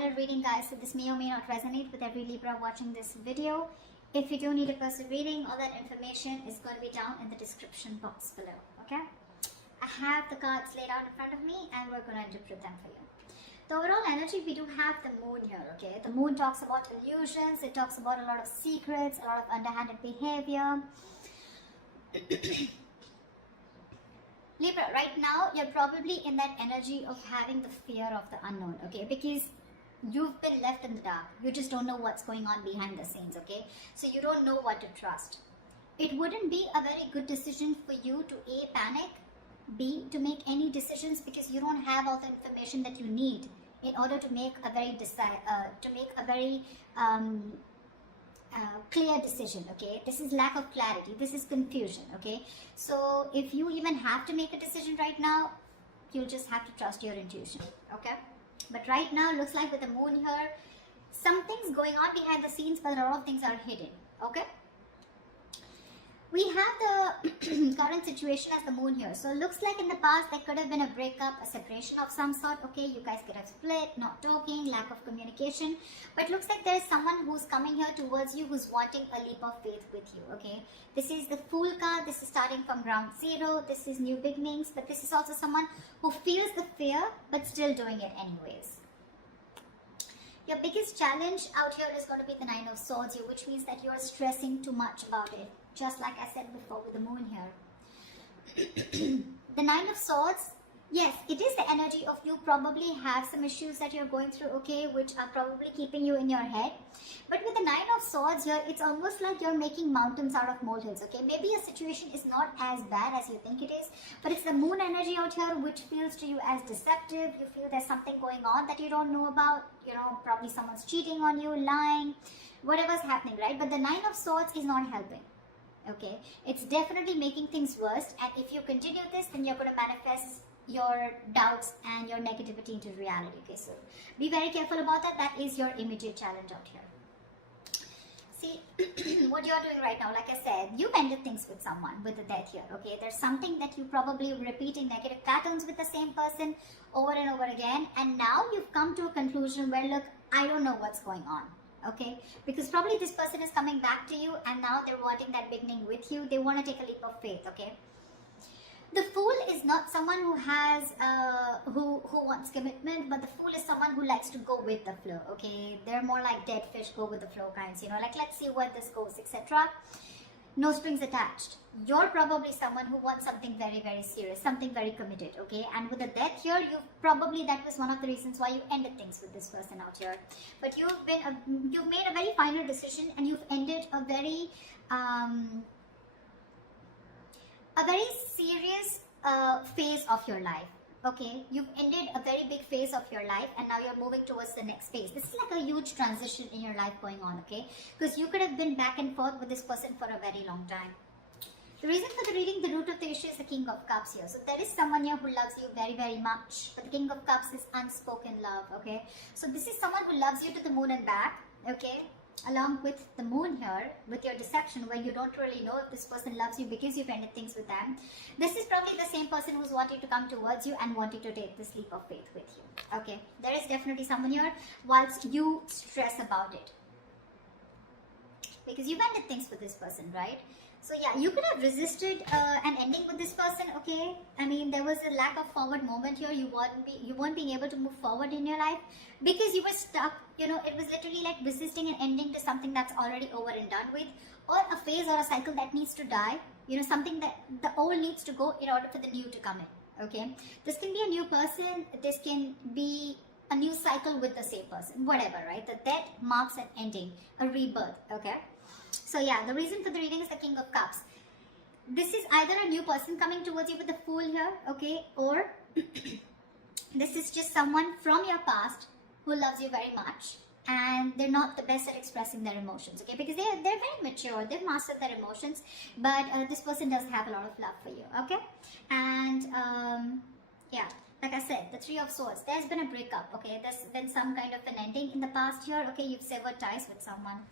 general reading, guys, so this may or may not resonate with every Libra watching this video. If you do need a personal reading, all that information is going to be down in the description box below, okay? I have the cards laid out in front of me and we're going to interpret them for you. The overall energy, we do have the moon here, okay? The moon talks about illusions, it talks about a lot of secrets, a lot of underhanded behavior. Libra, right now, you're probably in that energy of having the fear of the unknown, okay? Because you've been left in the dark. You just don't know what's going on behind the scenes, okay? So you don't know what to trust. It wouldn't be a very good decision for you to A, panic, B, to make any decisions because you don't have all the information that you need in order to make a very clear decision, okay? This is lack of clarity, this is confusion, okay? So if you even have to make a decision right now, you'll just have to trust your intuition, okay? But right now, looks like with the moon here, something's going on behind the scenes, but a lot of things are hidden, okay? We have the current situation as the moon here. So looks like in the past there could have been a breakup, a separation of some sort. Okay, you guys could have split, not talking, lack of communication. But looks like there is someone who's coming here towards you who's wanting a leap of faith with you. Okay, this is the Fool card. This is starting from ground zero. This is new beginnings. But this is also someone who feels the fear but still doing it anyways. Your biggest challenge out here is going to be the Nine of Swords here, which means that you're stressing too much about it. Just like I said before with the moon here. The Nine of Swords, yes, it is the energy of you probably have some issues that you're going through, okay, which are probably keeping you in your head. But with the Nine of Swords here, it's almost like you're making mountains out of molehills, okay? Maybe a situation is not as bad as you think it is, but it's the moon energy out here which feels to you as deceptive. You feel there's something going on that you don't know about, you know, probably someone's cheating on you, lying, whatever's happening, right? But the Nine of Swords is not helping. Okay, it's definitely making things worse, and if you continue this, then you're going to manifest your doubts and your negativity into reality. Okay, so be very careful about that. That is your immediate challenge out here. See, what you're doing right now, like I said, you've ended things with someone with the death here. Okay, there's something that you probably repeating negative patterns with the same person over and over again, and now you've come to a conclusion where, look, I don't know what's going on. Okay, because probably this person is coming back to you and now they're wanting that beginning with you. They want to take a leap of faith, okay? The Fool is not someone who has who wants commitment, but the Fool is someone who likes to go with the flow, okay? They're more like dead fish, go with the flow kinds, you know, like let's see where this goes, etc. No strings attached. You're probably someone who wants something very, very serious, something very committed, okay? And with the death here, that was one of the reasons why you ended things with this person out here. But you've made a very final decision and you've ended a very serious phase of your life. Okay, you've ended a very big phase of your life and now you're moving towards the next phase. This is like a huge transition in your life going on, okay? Because you could have been back and forth with this person for a very long time. The reason for the reading, the root of the issue is the King of Cups here. So there is someone here who loves you very, very much. But the King of Cups is unspoken love, okay? So this is someone who loves you to the moon and back, okay? Along with the moon here, with your deception where you don't really know if this person loves you because you've ended things with them. This is probably the same person who's wanting to come towards you and wanting to take this leap of faith with you. Okay, there is definitely someone here whilst you stress about it. Because you've ended things with this person, right? So yeah, you could have resisted an ending with this person, okay? I mean, there was a lack of forward movement here. You weren't being able to move forward in your life because you were stuck. You know, it was literally like resisting an ending to something that's already over and done with, or a phase or a cycle that needs to die. You know, something that the old needs to go in order for the new to come in, okay? This can be a new person. This can be a new cycle with the same person, whatever, right? The death marks an ending, a rebirth, okay? So yeah, the reason for the reading is the King of Cups. This is either a new person coming towards you with the Fool here, okay? Or this is just someone from your past who loves you very much and they're not the best at expressing their emotions, okay? Because they're very mature, they've mastered their emotions, but this person does have a lot of love for you, okay? And yeah, like I said, the Three of Swords, there's been a breakup, okay? There's been some kind of an ending in the past here, okay? You've severed ties with someone.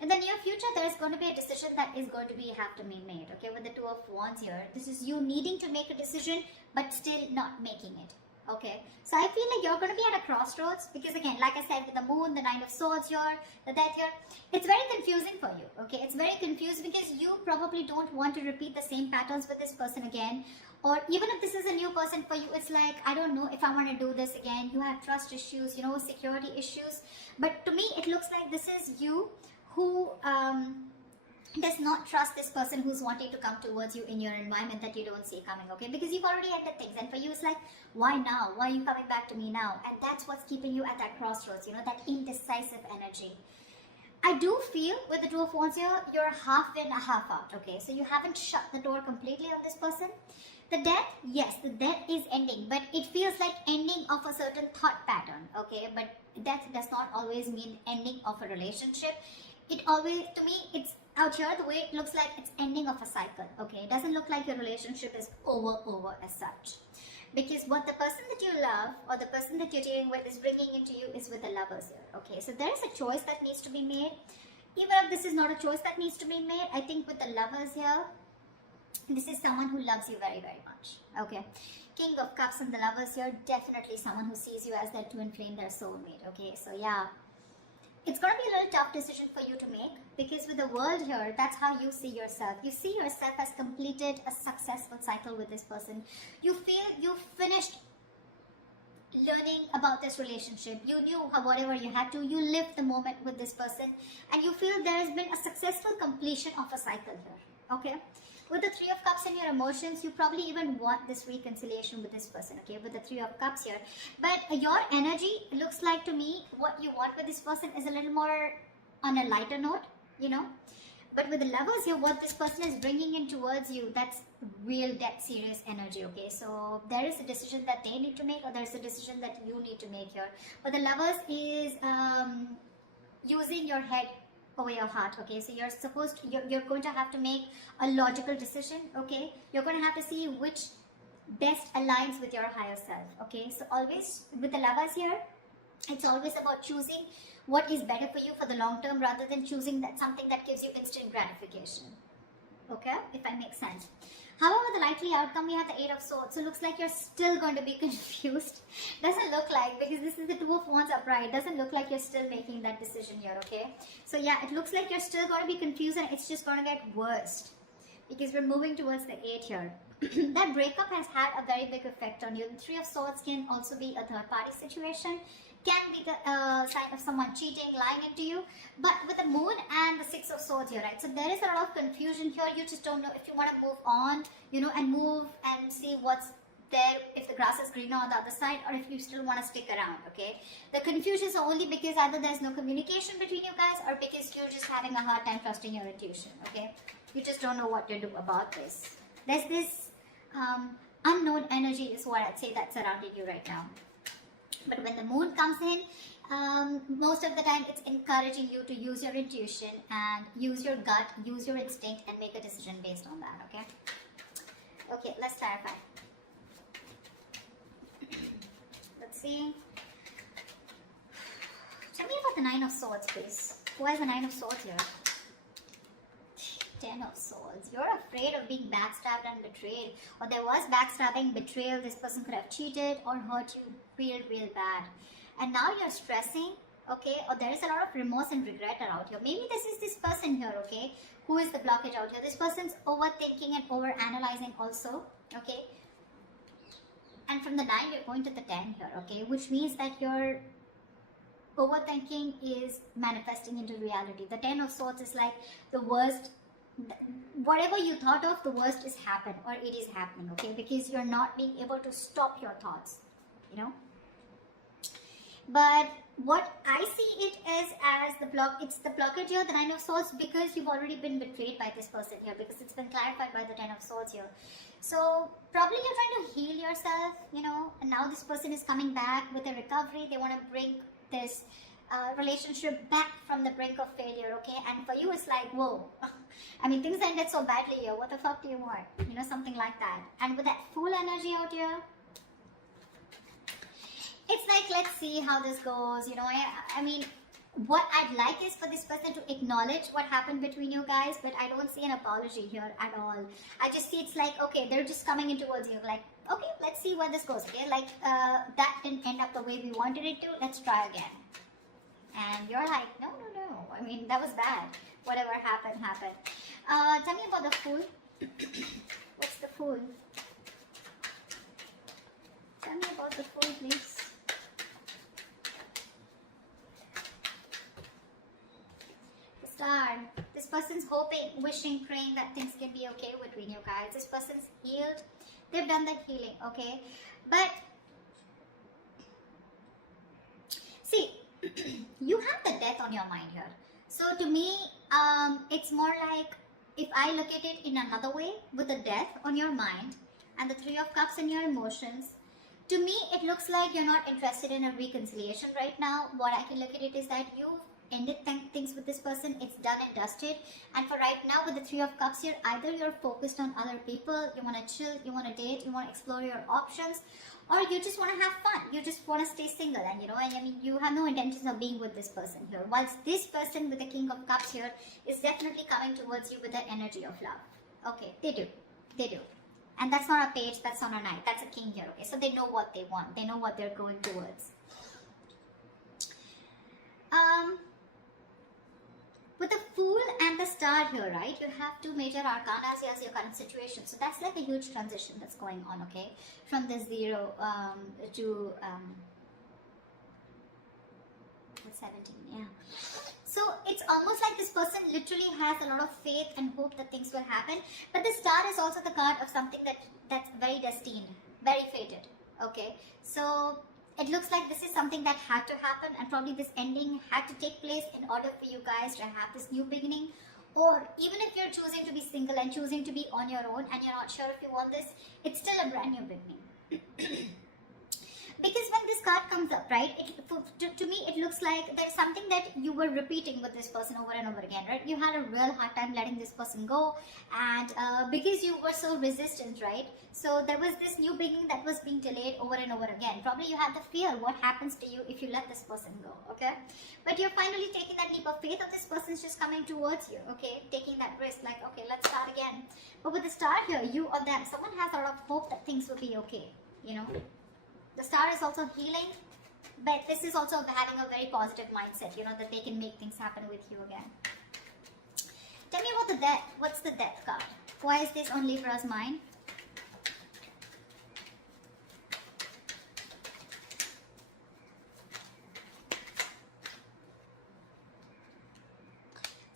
In the near future, there's going to be a decision that is going to have to be made, okay? With the Two of Wands here, this is you needing to make a decision, but still not making it, Okay, so I feel like you're going to be at a crossroads because, again, like I said, with the moon, the nine of swords here, the death here, it's very confusing for you. Okay, it's very confused because you probably don't want to repeat the same patterns with this person again, or even if this is a new person for you, it's like, I don't know if I want to do this again. You have trust issues, you know, security issues, but to me it looks like this is you who does not trust this person who's wanting to come towards you in your environment that you don't see coming, okay? Because you've already ended things, and for you it's like, why now? Why are you coming back to me now? And that's what's keeping you at that crossroads, you know, that indecisive energy. I do feel with the Two of Wands here, you're half in, half out, okay? So you haven't shut the door completely on this person. The death, yes, the death is ending, but it feels like ending of a certain thought pattern, okay? But death does not always mean ending of a relationship. It always, to me, it's out here, the way it looks like it's ending of a cycle, okay? It doesn't look like your relationship is over as such. Because what the person that you love or the person that you're dealing with is bringing into you is with the Lovers here, okay? So there is a choice that needs to be made. Even if this is not a choice that needs to be made, I think with the Lovers here, this is someone who loves you very much, okay? King of Cups and the Lovers here, definitely someone who sees you as their twin flame, their soulmate, okay? So yeah, it's going to be a little tough decision for you to make, because with the World here, that's how you see yourself. You see yourself as completed a successful cycle with this person. You feel you've finished learning about this relationship. You knew whatever you had to. You lived the moment with this person, and you feel there has been a successful completion of a cycle here, okay? With the Three of Cups and your emotions, you probably even want this reconciliation with this person, okay, with the Three of Cups here. But your energy looks like to me, what you want with this person is a little more on a lighter note, you know. But with the Lovers here, what this person is bringing in towards you, that's real dead serious energy, okay. So there is a decision that they need to make, or there's a decision that you need to make here. But the Lovers is using your head over your heart, okay? So you're going to have to make a logical decision, okay? You're going to have to see which best aligns with your higher self, okay? So always with the Lovers here, it's always about choosing what is better for you for the long term rather than choosing something that gives you instant gratification, okay? If that makes sense. However, the likely outcome, we have the Eight of Swords. So it looks like you're still going to be confused. Doesn't look like, because this is the Two of Wands upright. Doesn't look like you're still making that decision here, okay? So yeah, it looks like you're still going to be confused, and it's just going to get worse, because we're moving towards the 8 here. That breakup has had a very big effect on you. The Three of Swords can also be a third party situation. Can be the sign of someone cheating, lying into you. But with the Moon and the Six of Swords here, right? So there is a lot of confusion here. You just don't know if you want to move on, you know, and move and see what's there, if the grass is greener on the other side, or if you still want to stick around, okay? The confusion is only because either there's no communication between you guys, or because you're just having a hard time trusting your intuition, okay? You just don't know what to do about this. There's this unknown energy is what I'd say that's surrounding you right now. But when the Moon comes in, most of the time it's encouraging you to use your intuition and use your gut, use your instinct, and make a decision based on that, okay? Okay, let's clarify. Let's see. Tell me about the Nine of Swords, please. Why is the Nine of Swords here? 10 of Swords. You're afraid of being backstabbed and betrayed. Or there was backstabbing, betrayal. This person could have cheated or hurt you real bad. And now you're stressing, okay? Or there is a lot of remorse and regret around here. Maybe this is this person here, okay? Who is the blockage out here? This person's overthinking and overanalyzing also, okay? And from the 9, you're going to the 10 here, okay? Which means that your overthinking is manifesting into reality. The 10 of Swords is like the worst. Whatever you thought of, the worst is happened, or it is happening, okay? Because you're not being able to stop your thoughts, you know? But what I see it as it's the blockage here, the Nine of Swords, because you've already been betrayed by this person here, because it's been clarified by the 10 of Swords here. So probably you're trying to heal yourself, you know, and now this person is coming back with a recovery. They want to bring this relationship back from the brink of failure, okay? And for you, it's like, whoa. I mean, things ended so badly here. What the fuck do you want? You know, something like that. And with that Fool energy out here, it's like, let's see how this goes. You know, I mean, what I'd like is for this person to acknowledge what happened between you guys, but I don't see an apology here at all. I just see it's like, okay, they're just coming in towards you, like, okay, let's see where this goes, okay? Like, that didn't end up the way we wanted it to, let's try again. And you're like, no, no, no, I mean, that was bad. Whatever happened, happened. Tell me about the Fool. What's the Fool? Tell me about the Fool, please. Star. This person's hoping, wishing, praying that things can be okay between you guys. This person's healed. They've done that healing, okay? But see, you have the Death on your mind here. So to me, it's more like, if I look at it in another way, with the Death on your mind and the Three of Cups in your emotions, to me it looks like you're not interested in a reconciliation right now. What I can look at it is that you've ended things with this person. It's done and dusted. And for right now, with the Three of Cups here, either you're focused on other people, you want to chill, you want to date, you want to explore your options, or you just want to have fun, you just want to stay single, and I mean, you have no intentions of being with this person here. Whilst this person with the King of Cups here is definitely coming towards you with the energy of love. Okay, they do. And that's not a page, that's not a knight, that's a king here, okay? So they know what they want, they know what they're going towards. With the Fool and the Star here, right, you have two major arcanas as your current situation. So that's like a huge transition that's going on, okay? From the 0 to 17, yeah. So it's almost like this person literally has a lot of faith and hope that things will happen. But the Star is also the card of something that's very destined, very fated, okay? So it looks like this is something that had to happen, and probably this ending had to take place in order for you guys to have this new beginning. Or even if you're choosing to be single and choosing to be on your own and you're not sure if you want this, it's still a brand new beginning. Because when this card comes up, right, to me it looks like there's something that you were repeating with this person over and over again, right? You had a real hard time letting this person go, and because you were so resistant, right? So there was this new beginning that was being delayed over and over again. Probably you had the fear what happens to you if you let this person go, okay? But you're finally taking that leap of faith, or this person's just coming towards you, okay? Taking that risk, like, okay, let's start again. But with the Star here, you or them, someone has a lot of hope that things will be okay, The Star is also healing, but this is also having a very positive mindset, that they can make things happen with you again. Tell me about the Death. What's the Death card? Why is this on Libra's mind?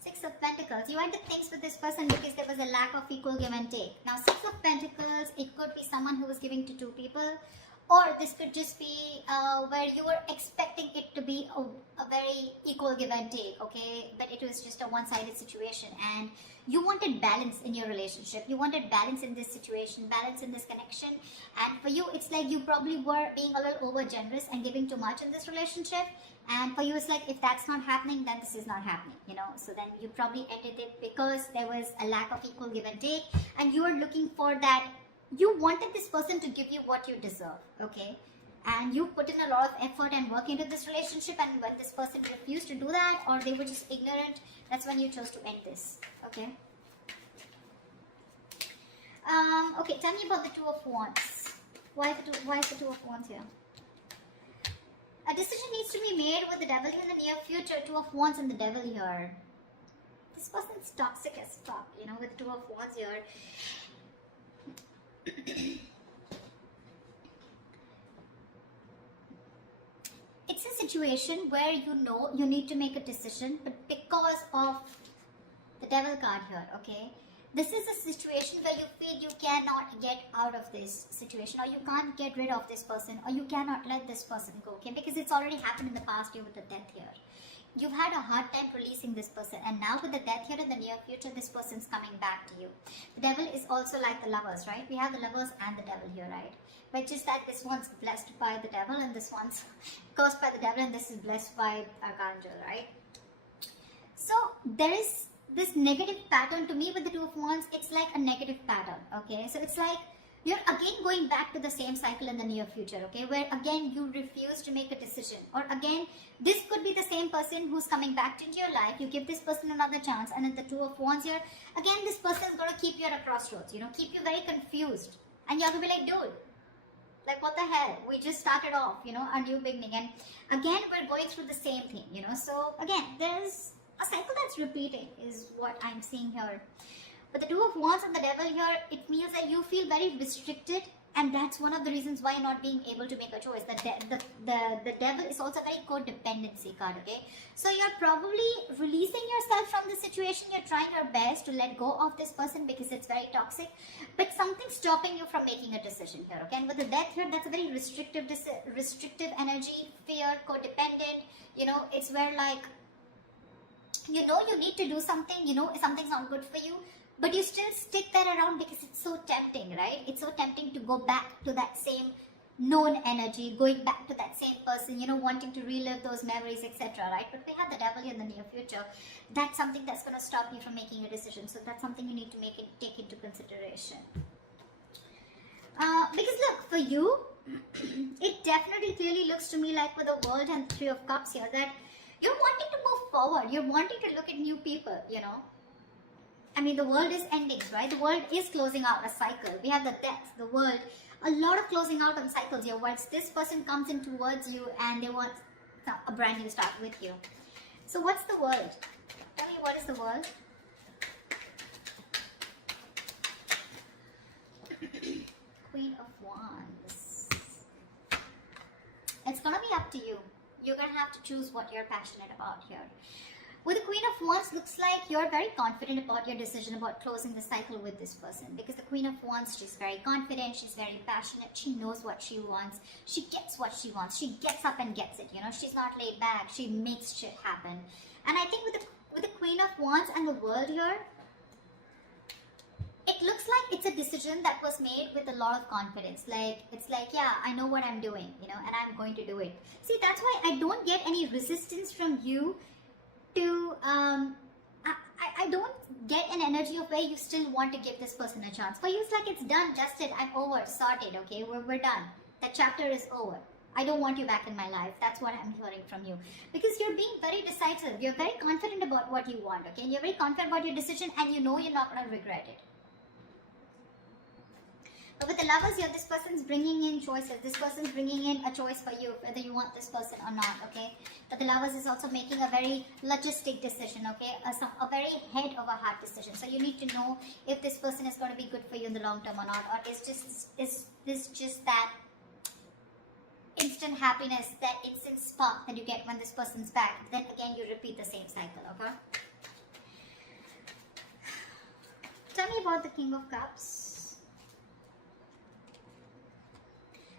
Six of Pentacles. You ended things with this person because there was a lack of equal give and take. Now, Six of Pentacles, it could be someone who was giving to two people. Or this could just be where you were expecting it to be a very equal give and take, okay? But it was just a one-sided situation, and you wanted balance in your relationship. You wanted balance in this situation, balance in this connection. And for you, it's like you probably were being a little over-generous and giving too much in this relationship. And for you, it's like, if that's not happening, then this is not happening, So then you probably ended it because there was a lack of equal give and take, and you were looking for that. You wanted this person to give you what you deserve, okay? And you put in a lot of effort and work into this relationship, and when this person refused to do that, or they were just ignorant, that's when you chose to end this, okay? Okay, tell me about the Two of Wands. Why is the Two of Wands here? A decision needs to be made with the Devil in the near future. Two of Wands and the Devil here. This person's toxic as fuck, with Two of Wands here. It's a situation where you need to make a decision, but because of the Devil card here, okay, this is a situation where you feel you cannot get out of this situation, or you can't get rid of this person, or you cannot let this person go, okay, because it's already happened in the past year with the Death here. You've had a hard time releasing this person, and now with the Death here in the near future, this person's coming back to you. The Devil is also like the Lovers, right? We have the Lovers and the Devil here, right? But just that this one's blessed by the Devil, and this one's cursed by the Devil, and this is blessed by Archangel, right? So there is this negative pattern to me with the Two of Wands. It's like a negative pattern, okay? So it's like you're again going back to the same cycle in the near future, okay, where again you refuse to make a decision, or again this could be the same person who's coming back into your life. You give this person another chance, and then the Two of Wands here, again this person is going to keep you at a crossroads, keep you very confused, and you're going to be like, dude, like what the hell, we just started off, a new beginning, and again we're going through the same thing, so again there's a cycle that's repeating is what I'm seeing here. But the Two of Wands and the Devil here, it means that you feel very restricted, and that's one of the reasons why you're not being able to make a choice. The Devil is also a very codependency card, okay? So you're probably releasing yourself from the situation. You're trying your best to let go of this person because it's very toxic, but something's stopping you from making a decision here, okay? And with the Death here, that's a very restrictive energy, fear, codependent, it's where like, you need to do something, something's not good for you, but you still stick that around because it's so tempting, right? It's so tempting to go back to that same known energy, going back to that same person, wanting to relive those memories, etc., right? But we have the Devil in the near future. That's something that's going to stop you from making a decision. So that's something you need to take into consideration. Because look, for you, it definitely clearly looks to me like with the World and Three of Cups here that you're wanting to move forward. You're wanting to look at new people, I mean, the world is ending, right? The world is closing out a cycle. We have the Death, the World, a lot of closing out on cycles here. Once this person comes in towards you and they want a brand new start with you. So what's the World? Tell me, what is the World? Queen of Wands. It's gonna be up to you. You're gonna have to choose what you're passionate about here. With the Queen of Wands, looks like you're very confident about your decision about closing the cycle with this person. Because the Queen of Wands, she's very confident, she's very passionate, she knows what she wants, she gets what she wants, she gets up and gets it, she's not laid back, she makes shit happen. And I think with the Queen of Wands and the World here, it looks like it's a decision that was made with a lot of confidence. Like, it's like, yeah, I know what I'm doing, and I'm going to do it. See, that's why I don't get any resistance from you to, I don't get an energy of where you still want to give this person a chance. For you, it's like it's done, dusted, I'm over, sorted, okay, we're done. That chapter is over. I don't want you back in my life. That's what I'm hearing from you. Because you're being very decisive. You're very confident about what you want, okay? And you're very confident about your decision, and you know you're not going to regret it. But with the Lovers here, this person's bringing in choices. This person's bringing in a choice for you, whether you want this person or not, okay? But the Lovers is also making a very logistic decision, okay? A very head of a heart decision. So you need to know if this person is going to be good for you in the long term or not. Or is this just that instant happiness, that instant spark that you get when this person's back. Then again, you repeat the same cycle, okay? Tell me about the King of Cups.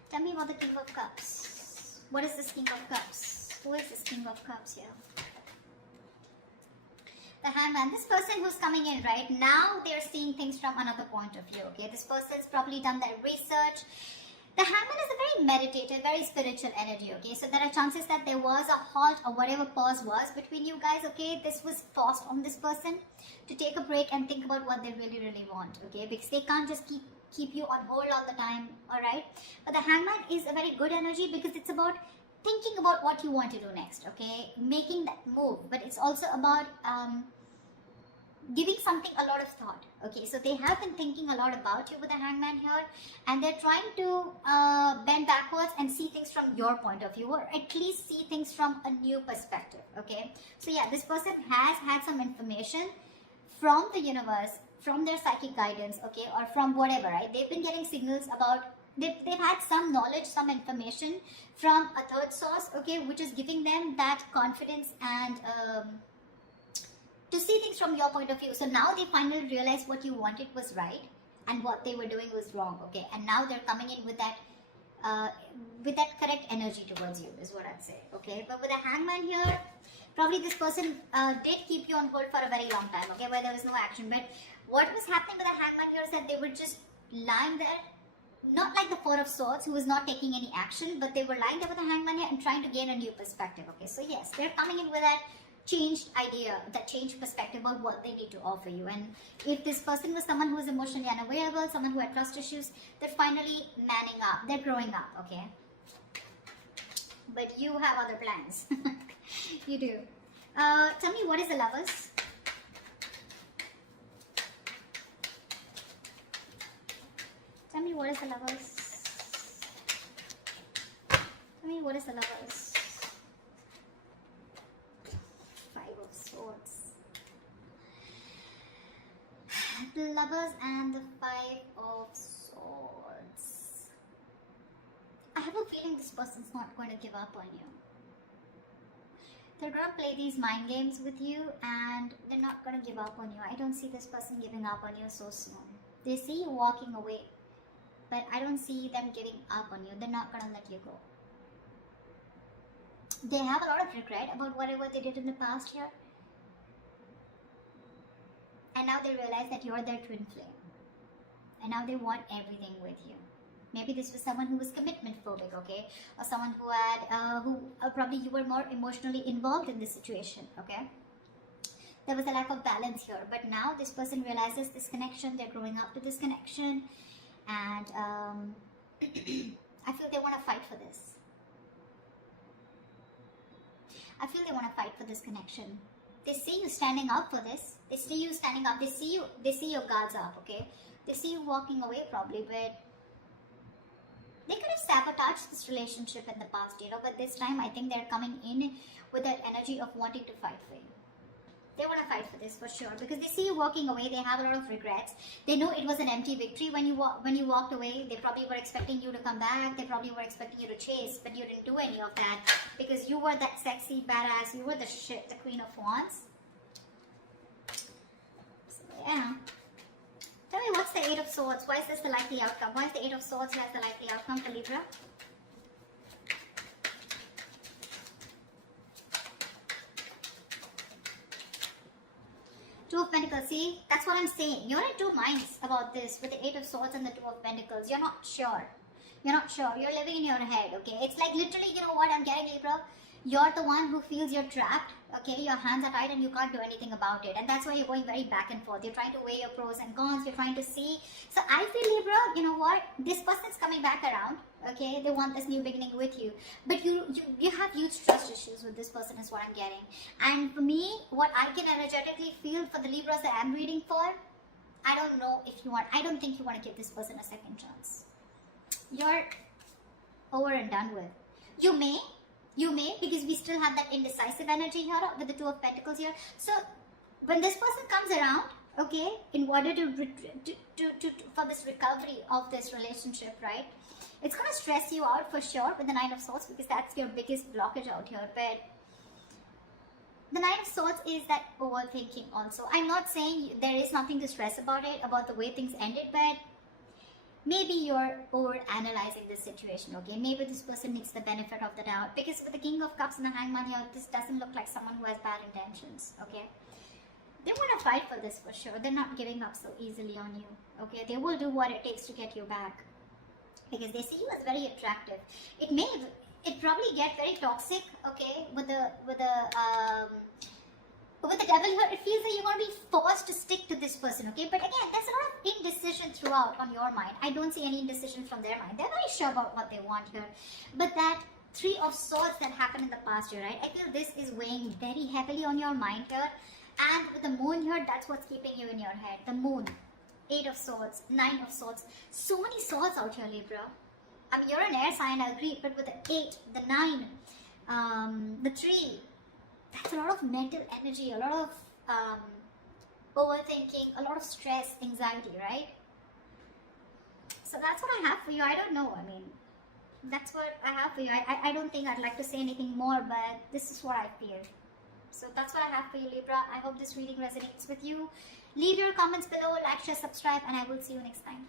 Tell me about the King of Cups. What is this King of Cups? Who is this King of Cups here? The Hangman. This person who's coming in right now, they're seeing things from another point of view, okay? This person's probably done their research. The Hangman is a very meditative, very spiritual energy, okay? So there are chances that there was a halt or whatever pause was between you guys, okay? This was forced on this person to take a break and think about what they really, really want, okay? Because they can't just keep you on hold all the time, alright? But the Hangman is a very good energy because it's about thinking about what you want to do next, okay? Making that move. But it's also about giving something a lot of thought, okay? So they have been thinking a lot about you with the Hangman here, and they're trying to bend backwards and see things from your point of view, or at least see things from a new perspective, okay? So yeah, this person has had some information from the universe, from their psychic guidance, okay, or from whatever, right? They've been getting signals about, they've had some knowledge, some information from a third source, okay, which is giving them that confidence and to see things from your point of view. So now they finally realize what you wanted was right and what they were doing was wrong, okay? And now they're coming in with that correct energy towards you, is what I'd say, okay? But with a Hangman here, probably this person did keep you on hold for a very long time, okay, where there was no action. But what was happening with the Hangman here is that they were just lying there, not like the Four of Swords, who was not taking any action, but they were lying there with the Hangman here and trying to gain a new perspective, okay? So yes, they're coming in with that changed idea, that changed perspective about what they need to offer you. And if this person was someone who is emotionally unavailable, someone who had trust issues, they're finally manning up, they're growing up, okay? But you have other plans. You do. Tell me, what is the Lovers? Tell me, what is the Lovers? Tell me, what is the Lovers? Five of Swords. The Lovers and the Five of Swords. I have a feeling this person's not going to give up on you. They're going to play these mind games with you and they're not going to give up on you. I don't see this person giving up on you so soon. They see you walking away, but I don't see them giving up on you. They're not going to let you go. They have a lot of regret about whatever they did in the past here. And now they realize that you're their twin flame. And now they want everything with you. Maybe this was someone who was commitment phobic, okay? Or someone who had, probably you were more emotionally involved in this situation, okay? There was a lack of balance here. But now this person realizes this connection. They're growing up to this connection. And I feel they want to fight for this. I feel they want to fight for this connection. They see you standing up for this. They see you standing up. They see your guards up, okay? They see you walking away probably, but they could have sabotaged this relationship in the past, you know, but this time I think they're coming in with that energy of wanting to fight for you. They want to fight for this for sure because they see you walking away. They have a lot of regrets. They know it was an empty victory when you walked away. They probably were expecting you to come back. They probably were expecting you to chase, but you didn't do any of that because you were that sexy badass. You were the Queen of Wands. So yeah. Tell me, what's the Eight of Swords? Why is this the likely outcome? Why is the Eight of Swords as the likely outcome for Libra? Two of Pentacles. See, that's what I'm saying. You're in two minds about this with the Eight of Swords and the Two of Pentacles. You're not sure. You're not sure. You're living in your head, okay? It's like literally, you know what I'm getting, Libra? You're the one who feels you're trapped, okay? Your hands are tied and you can't do anything about it. And that's why you're going very back and forth. You're trying to weigh your pros and cons. You're trying to see. So I feel, Libra, you know what? This person's coming back around, okay? They want this new beginning with you. But you have huge trust issues with this person is what I'm getting. And for me, what I can energetically feel for the Libras that I'm reading for, I don't know if you want, I don't think you want to give this person a second chance. You're over and done with. You may, because we still have that indecisive energy here with the Two of Pentacles here. So when this person comes around, okay, in order to for this recovery of this relationship, right, it's going to stress you out for sure with the Nine of Swords because that's your biggest blockage out here. But the Nine of Swords is that overthinking also. I'm not saying there is nothing to stress about it, about the way things ended, but maybe you're over-analyzing this situation, okay? Maybe this person needs the benefit of the doubt. Because with the King of Cups and the Hangman here, this doesn't look like someone who has bad intentions, okay? They want to fight for this for sure. They're not giving up so easily on you, okay? They will do what it takes to get you back. Because they see you as very attractive. It probably get very toxic, okay? With the devil here, it feels like you're going to be forced to stick to this person, okay? But again, there's a lot of indecision throughout on your mind. I don't see any indecision from their mind. They're very sure about what they want here. But that Three of Swords that happened in the past year, right? I feel this is weighing very heavily on your mind here. And with the Moon here, that's what's keeping you in your head. The Moon, Eight of Swords, Nine of Swords. So many swords out here, Libra. I mean, you're an air sign, I agree. But with the 8, the 9, the 3, that's a lot of mental energy, a lot of overthinking, a lot of stress, anxiety, right? So that's what I have for you. I don't know. I mean, that's what I have for you. I don't think I'd like to say anything more, but this is what I feel. So that's what I have for you, Libra. I hope this reading resonates with you. Leave your comments below, like, share, subscribe, and I will see you next time.